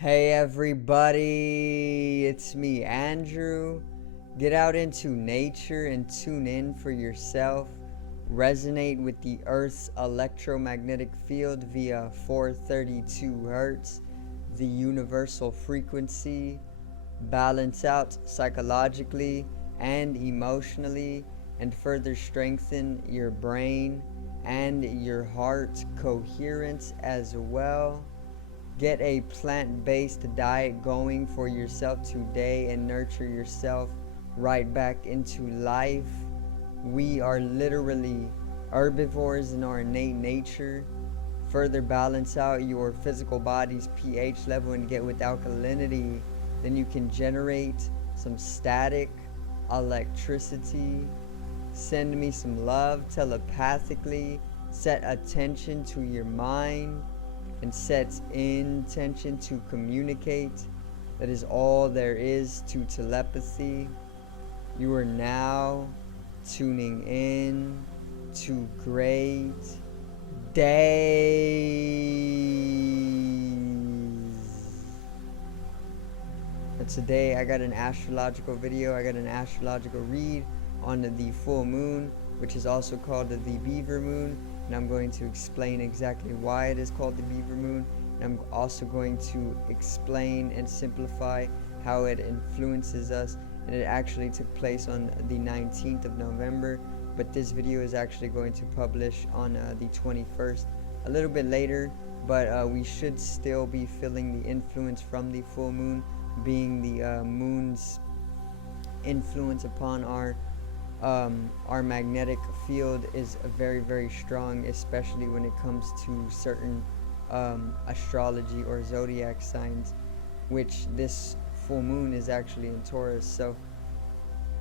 Hey everybody, it's me Andrew. Get out into nature and tune in for yourself. Resonate with the Earth's electromagnetic field via 432 Hertz, the universal frequency. Balance out psychologically and emotionally, and further strengthen your brain and your heart coherence as well. Get a plant-based diet going for yourself today and nurture yourself right back into life. We are literally herbivores in our innate nature. Further balance out your physical body's pH level and get with alkalinity. Then you can generate some static electricity. Send me some love telepathically. Set attention to your mind and sets intention to communicate. That is all there is to telepathy. You are now tuning in to great days. But today I got an astrological video, I got an astrological read on the full moon, which is also called the Beaver Moon. And I'm going to explain exactly why it is called the Beaver Moon. And I'm also going to explain and simplify how it influences us. And it actually took place on the 19th of November, but this video is actually going to publish on the 21st, a little bit later, but we should still be feeling the influence from the full moon, being the moon's influence upon our magnetic field is very, very strong, especially when it comes to certain astrology or zodiac signs, which this full moon is actually in Taurus. So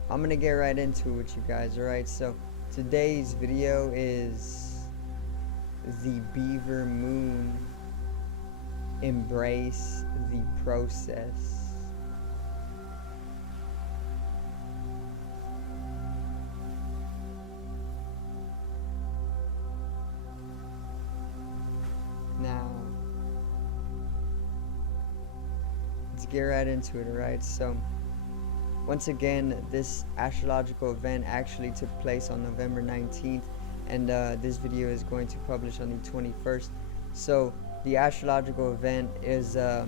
I'm gonna get right into it with you guys. Alright, so today's video is the Beaver Moon. Embrace the process. Now, let's get right into it, alright? So, once again, this astrological event actually took place on November 19th, and this video is going to publish on the 21st. So, the astrological event is the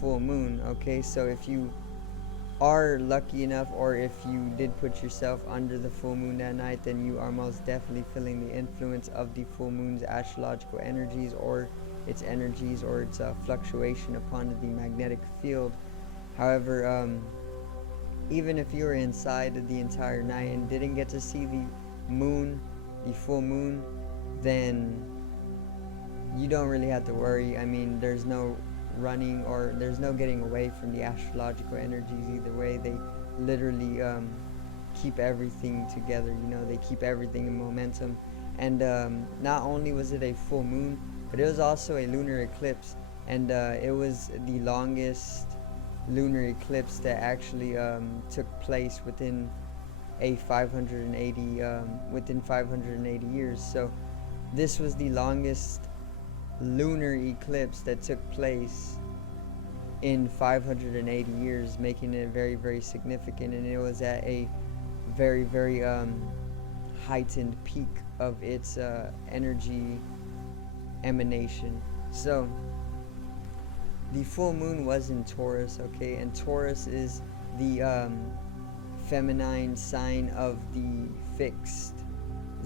full moon, okay? So, if you are lucky enough, or if you did put yourself under the full moon that night, then you are most definitely feeling the influence of the full moon's astrological energies, or its fluctuation upon the magnetic field. However, even if you were inside the entire night and didn't get to see the moon, the full moon, then you don't really have to worry. I mean, there's no running or there's no getting away from the astrological energies either way. They literally keep everything together, you know, they keep everything in momentum. And not only was it a full moon, but it was also a lunar eclipse, and it was the longest lunar eclipse that actually took place within 580 years. So this was the longest lunar eclipse that took place in 580 years, making it very, very significant, and it was at a very, very heightened peak of its energy emanation. So the full moon was in Taurus, okay, and Taurus is the feminine sign of the fixed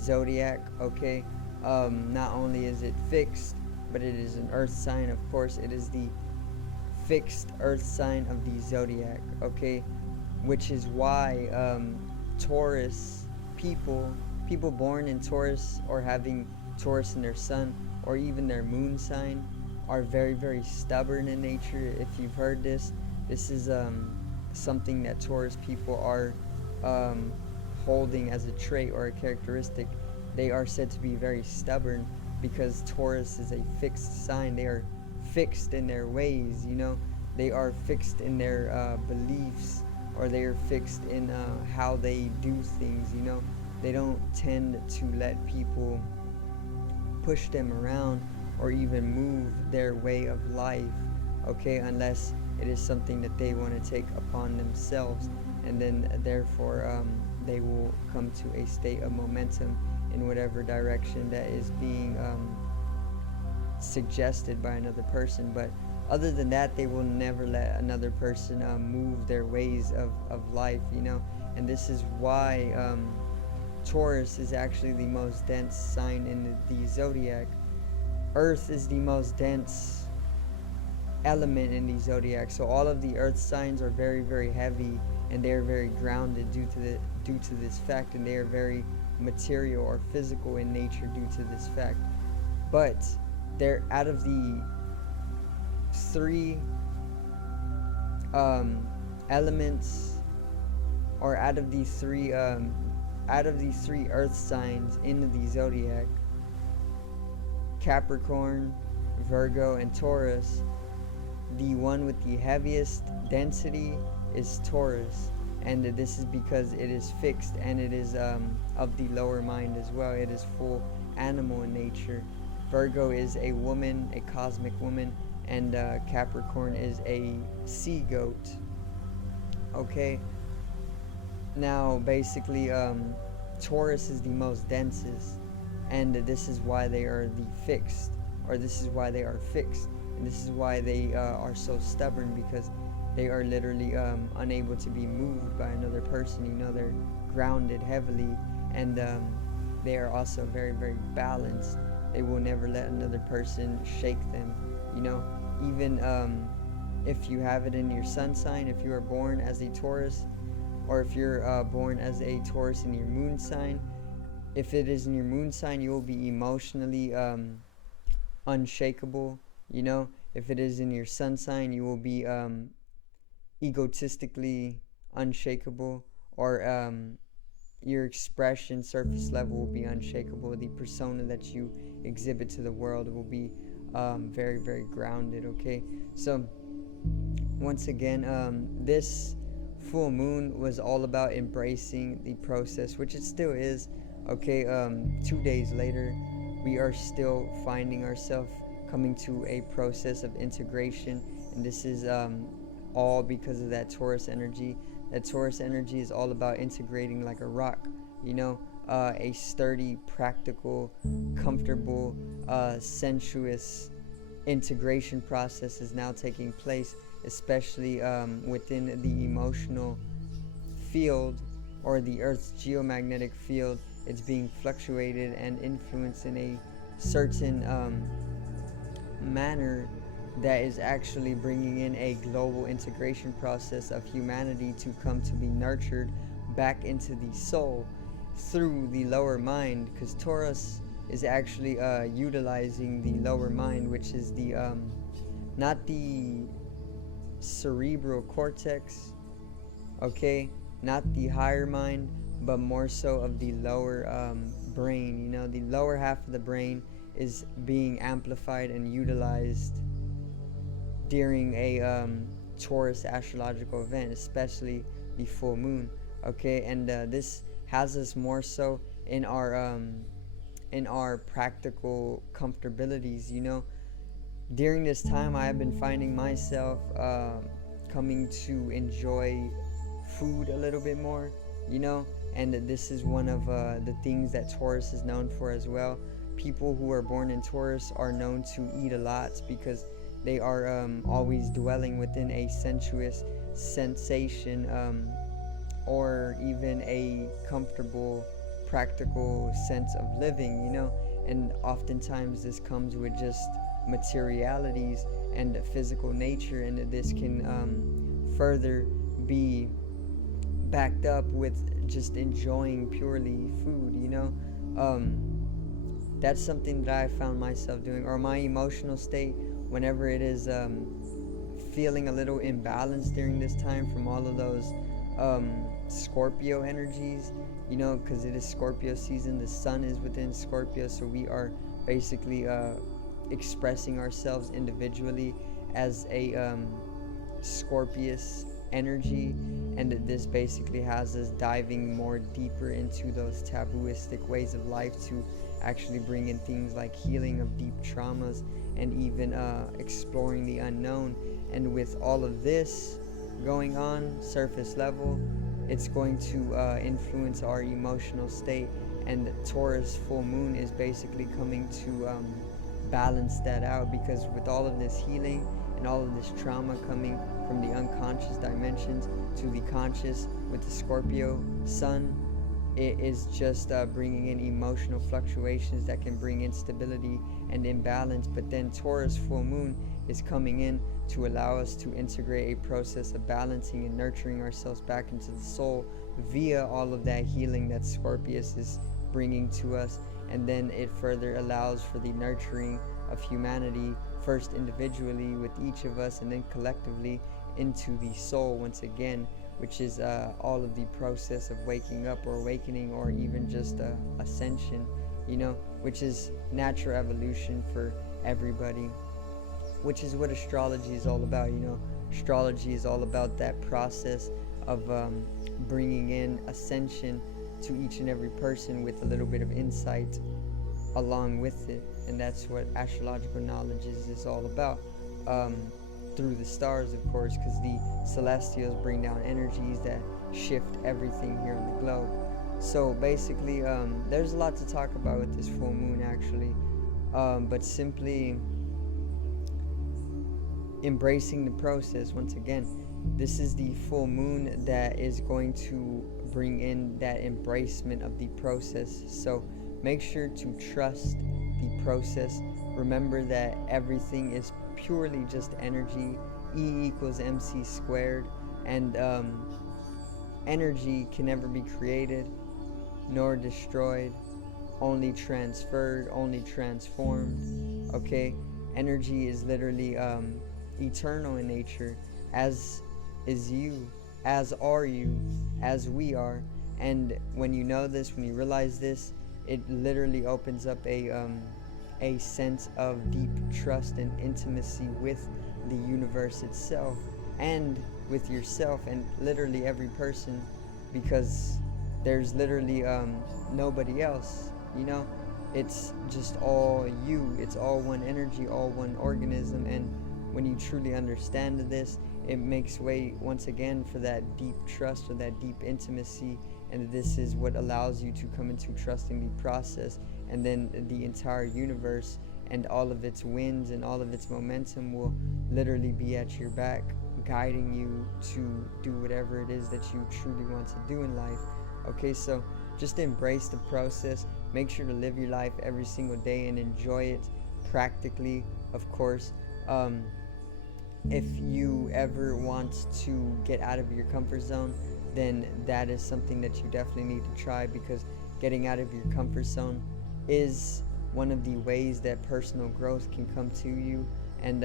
zodiac, okay. Not only is it fixed, but it is an earth sign. Of course, it is the fixed earth sign of the zodiac, okay, which is why Taurus people born in Taurus or having Taurus in their sun or even their moon sign are very, very stubborn in nature. If you've heard this is something that Taurus people are holding as a trait or a characteristic. They are said to be very stubborn because Taurus is a fixed sign. They are fixed in their ways, you know. They are fixed in their beliefs, or they are fixed in how they do things, you know. They don't tend to let people push them around or even move their way of life okay, unless it is something that they want to take upon themselves, and then therefore they will come to a state of momentum in whatever direction that is being suggested by another person. But other than that, they will never let another person move their ways of life, and this is why Taurus is actually the most dense sign in the zodiac. Earth is the most dense element in the zodiac, so all of the earth signs are very, very heavy, and they are very grounded due to this fact, and they are very material or physical in nature due to this fact. But they're out of the three elements, or out of these three earth signs in the zodiac, Capricorn, Virgo, and Taurus, the one with the heaviest density is Taurus, and this is because it is fixed, and it is of the lower mind as well. It is full animal in nature. Virgo is a woman, a cosmic woman, and Capricorn is a sea goat. Okay, now basically Taurus is the most densest, and this is why they are fixed, and this is why they are so stubborn, because they are literally unable to be moved by another person. They're grounded heavily, and they are also very, very balanced. They will never let another person shake them. Even if you have it in your sun sign, if you are born as a Taurus, or if you're born as a Taurus in your moon sign, if it is in your moon sign, you will be emotionally unshakable. If it is in your sun sign, you will be egotistically unshakable, or your expression surface level will be unshakable. The persona that you exhibit to the world will be very, very grounded. Okay, so once again, this full moon was all about embracing the process, which it still is. Okay, 2 days later, we are still finding ourselves coming to a process of integration, and this is all because of that Taurus energy. That Taurus energy is all about integrating like a rock, a sturdy, practical, comfortable, sensuous integration process is now taking place, especially within the emotional field, or the Earth's geomagnetic field. It's being fluctuated and influenced in a certain manner that is actually bringing in a global integration process of humanity to come to be nurtured back into the soul through the lower mind, because Taurus is actually utilizing the lower mind, which is the not the cerebral cortex, okay, not the higher mind, but more so of the lower brain. The lower half of the brain is being amplified and utilized during a Taurus astrological event, especially the full moon. Okay, and this has us more so in our practical comfortabilities. During this time, I have been finding myself coming to enjoy food a little bit more, and this is one of the things that Taurus is known for as well. People who are born in Taurus are known to eat a lot, because they are always dwelling within a sensuous sensation, or even a comfortable, practical sense of living, and oftentimes this comes with just materialities and physical nature, and this can further be backed up with just enjoying purely food. That's something that I found myself doing, or my emotional state whenever it is feeling a little imbalanced during this time from all of those Scorpio energies, because it is Scorpio season. The sun is within Scorpio, so we are basically expressing ourselves individually as a Scorpius energy, and this basically has us diving more deeper into those tabooistic ways of life to actually bring in things like healing of deep traumas, and even exploring the unknown. And with all of this going on surface level, it's going to influence our emotional state, and Taurus full moon is basically coming to balance that out, because with all of this healing and all of this trauma coming from the unconscious dimensions to the conscious with the Scorpio sun, it is just bringing in emotional fluctuations that can bring instability and imbalance. But then Taurus full moon is coming in to allow us to integrate a process of balancing and nurturing ourselves back into the soul via all of that healing that Scorpius is bringing to us. And then it further allows for the nurturing of humanity, first individually with each of us, and then collectively into the soul once again, which is all of the process of waking up or awakening, or even just ascension, which is natural evolution for everybody, which is what astrology is all about. Astrology is all about that process of bringing in ascension to each and every person with a little bit of insight along with it. And that's what astrological knowledge is all about, through the stars, of course, because the celestials bring down energies that shift everything here on the globe. So basically, there's a lot to talk about with this full moon, actually, but simply embracing the process. Once again, this is the full moon that is going to bring in that embracement of the process. So make sure to trust the process. Remember that everything is purely just energy. E equals mc squared, and energy can never be created nor destroyed, only transferred, only transformed. Okay, energy is literally eternal in nature, as is you, as are you, as we are. And when you know this, when you realize this, it literally opens up a sense of deep trust and intimacy with the universe itself, and with yourself, and literally every person, because there's literally nobody else. It's just all you. It's all one energy, all one organism. And when you truly understand this, it makes way once again for that deep trust or that deep intimacy. And this is what allows you to come into trusting the process, and then the entire universe and all of its winds and all of its momentum will literally be at your back, guiding you to do whatever it is that you truly want to do in life. Okay, so just embrace the process. Make sure to live your life every single day and enjoy it practically, of course. If you ever want to get out of your comfort zone, then that is something that you definitely need to try, because getting out of your comfort zone is one of the ways that personal growth can come to you. And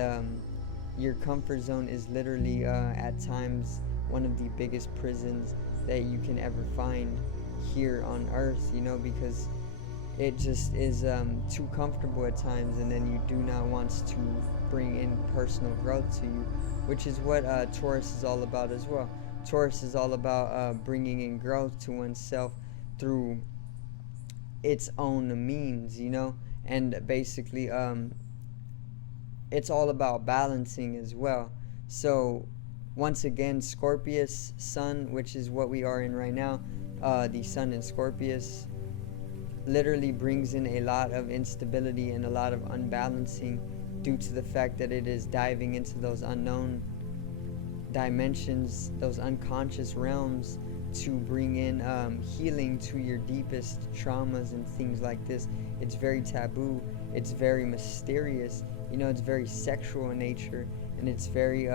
your comfort zone is literally at times one of the biggest prisons that you can ever find here on earth, because it just is too comfortable at times, and then you do not want to bring in personal growth to you, which is what Taurus is all about as well. Taurus is all about bringing in growth to oneself through its own means, and basically it's all about balancing as well. So once again, Scorpius sun, which is what we are in right now, the sun in Scorpius literally brings in a lot of instability and a lot of unbalancing, due to the fact that it is diving into those unknown dimensions, those unconscious realms, to bring in healing to your deepest traumas and things like this. It's very taboo, it's very mysterious, it's very sexual in nature, and it's very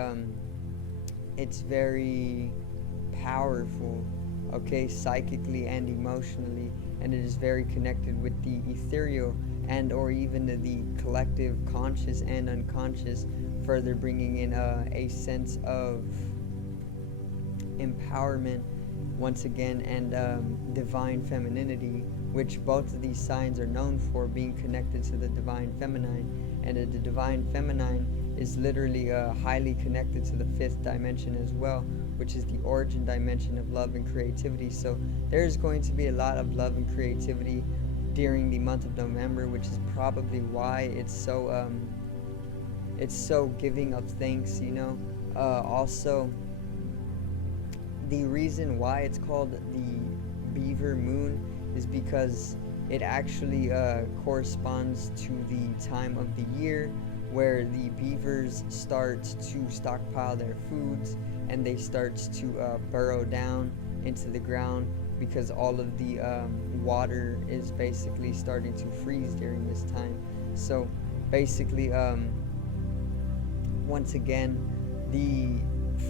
powerful, okay, psychically and emotionally, and it is very connected with the ethereal and or even the collective conscious and unconscious, further bringing in a sense of empowerment once again, and divine femininity, which both of these signs are known for, being connected to the divine feminine. And the divine feminine is literally highly connected to the fifth dimension as well, which is the origin dimension of love and creativity. So there's going to be a lot of love and creativity during the month of November, which is probably why it's so it's so giving of thanks, you know. Also, the reason why it's called the Beaver Moon is because it actually corresponds to the time of the year where the beavers start to stockpile their foods, and they start to burrow down into the ground, because all of the water is basically starting to freeze during this time. So basically, once again, the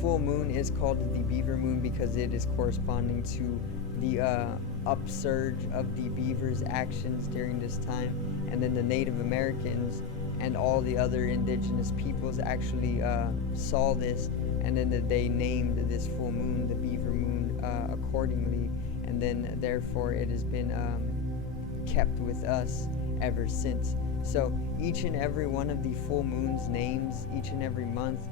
full moon is called the Beaver Moon because it is corresponding to the upsurge of the beavers' actions during this time. And then the Native Americans and all the other indigenous peoples actually saw this, and then they named this full moon the Beaver Moon accordingly, and then therefore it has been kept with us ever since. So each and every one of the full moon's names, each and every month,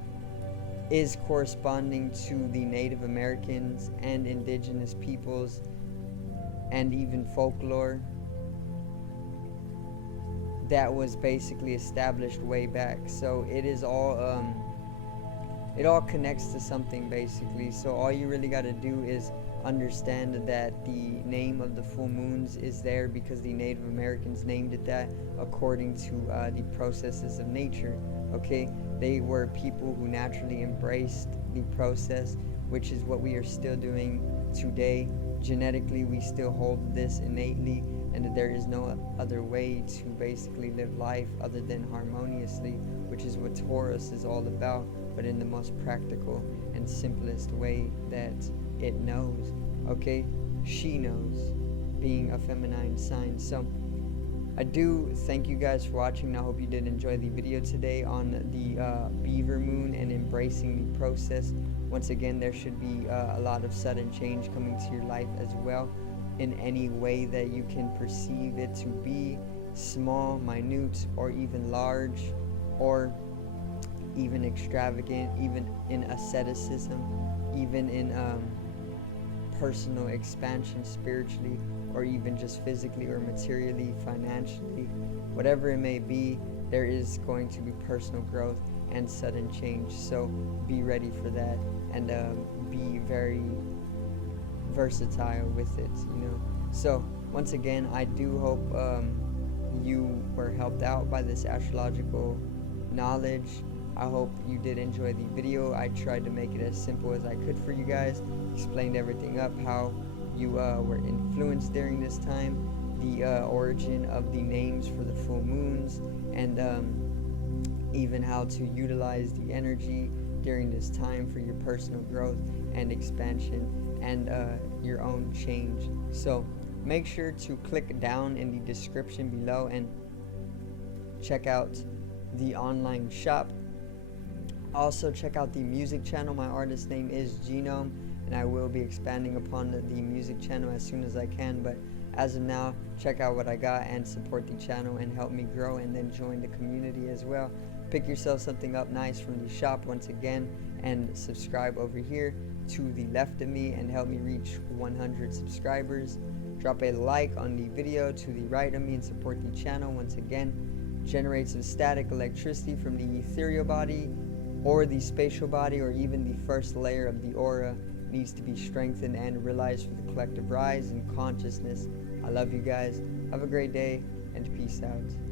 is corresponding to the Native Americans and indigenous peoples and even folklore that was basically established way back. So it is all it all connects to something basically. So all you really got to do is understand that the name of the full moons is there because the Native Americans named it that according to the processes of nature. Okay, they were people who naturally embraced the process, which is what we are still doing today. Genetically, we still hold this innately, and there is no other way to basically live life other than harmoniously, which is what Taurus is all about, but in the most practical and simplest way that it knows. Okay, she knows, being a feminine sign. So I do thank you guys for watching. I hope you did enjoy the video today on the Beaver Moon and embracing the process. Once again, there should be a lot of sudden change coming to your life as well, in any way that you can perceive it to be, small, minute, or even large, or even extravagant, even in asceticism, even in personal expansion spiritually, or even just physically or materially, financially, whatever it may be. There is going to be personal growth and sudden change. So be ready for that, and be very versatile with it, you know. So once again, I do hope you were helped out by this astrological knowledge. I hope you did enjoy the video. I tried to make it as simple as I could for you guys, explained everything up, how you were influenced during this time, the origin of the names for the full moons, and even how to utilize the energy during this time for your personal growth and expansion and your own change. So make sure to click down in the description below and check out the online shop. Also check out the music channel. My artist name is Genome, and I will be expanding upon the music channel as soon as I can, but as of now, check out what I got and support the channel and help me grow, and then join the community as well. Pick yourself something up nice from the shop once again, and subscribe over here to the left of me and help me reach 100 subscribers. Drop a like on the video to the right of me and support the channel once again. Generate some static electricity from the ethereal body or the spatial body, or even the first layer of the aura needs to be strengthened and realized for the collective rise in consciousness. I love you guys. Have a great day, and peace out.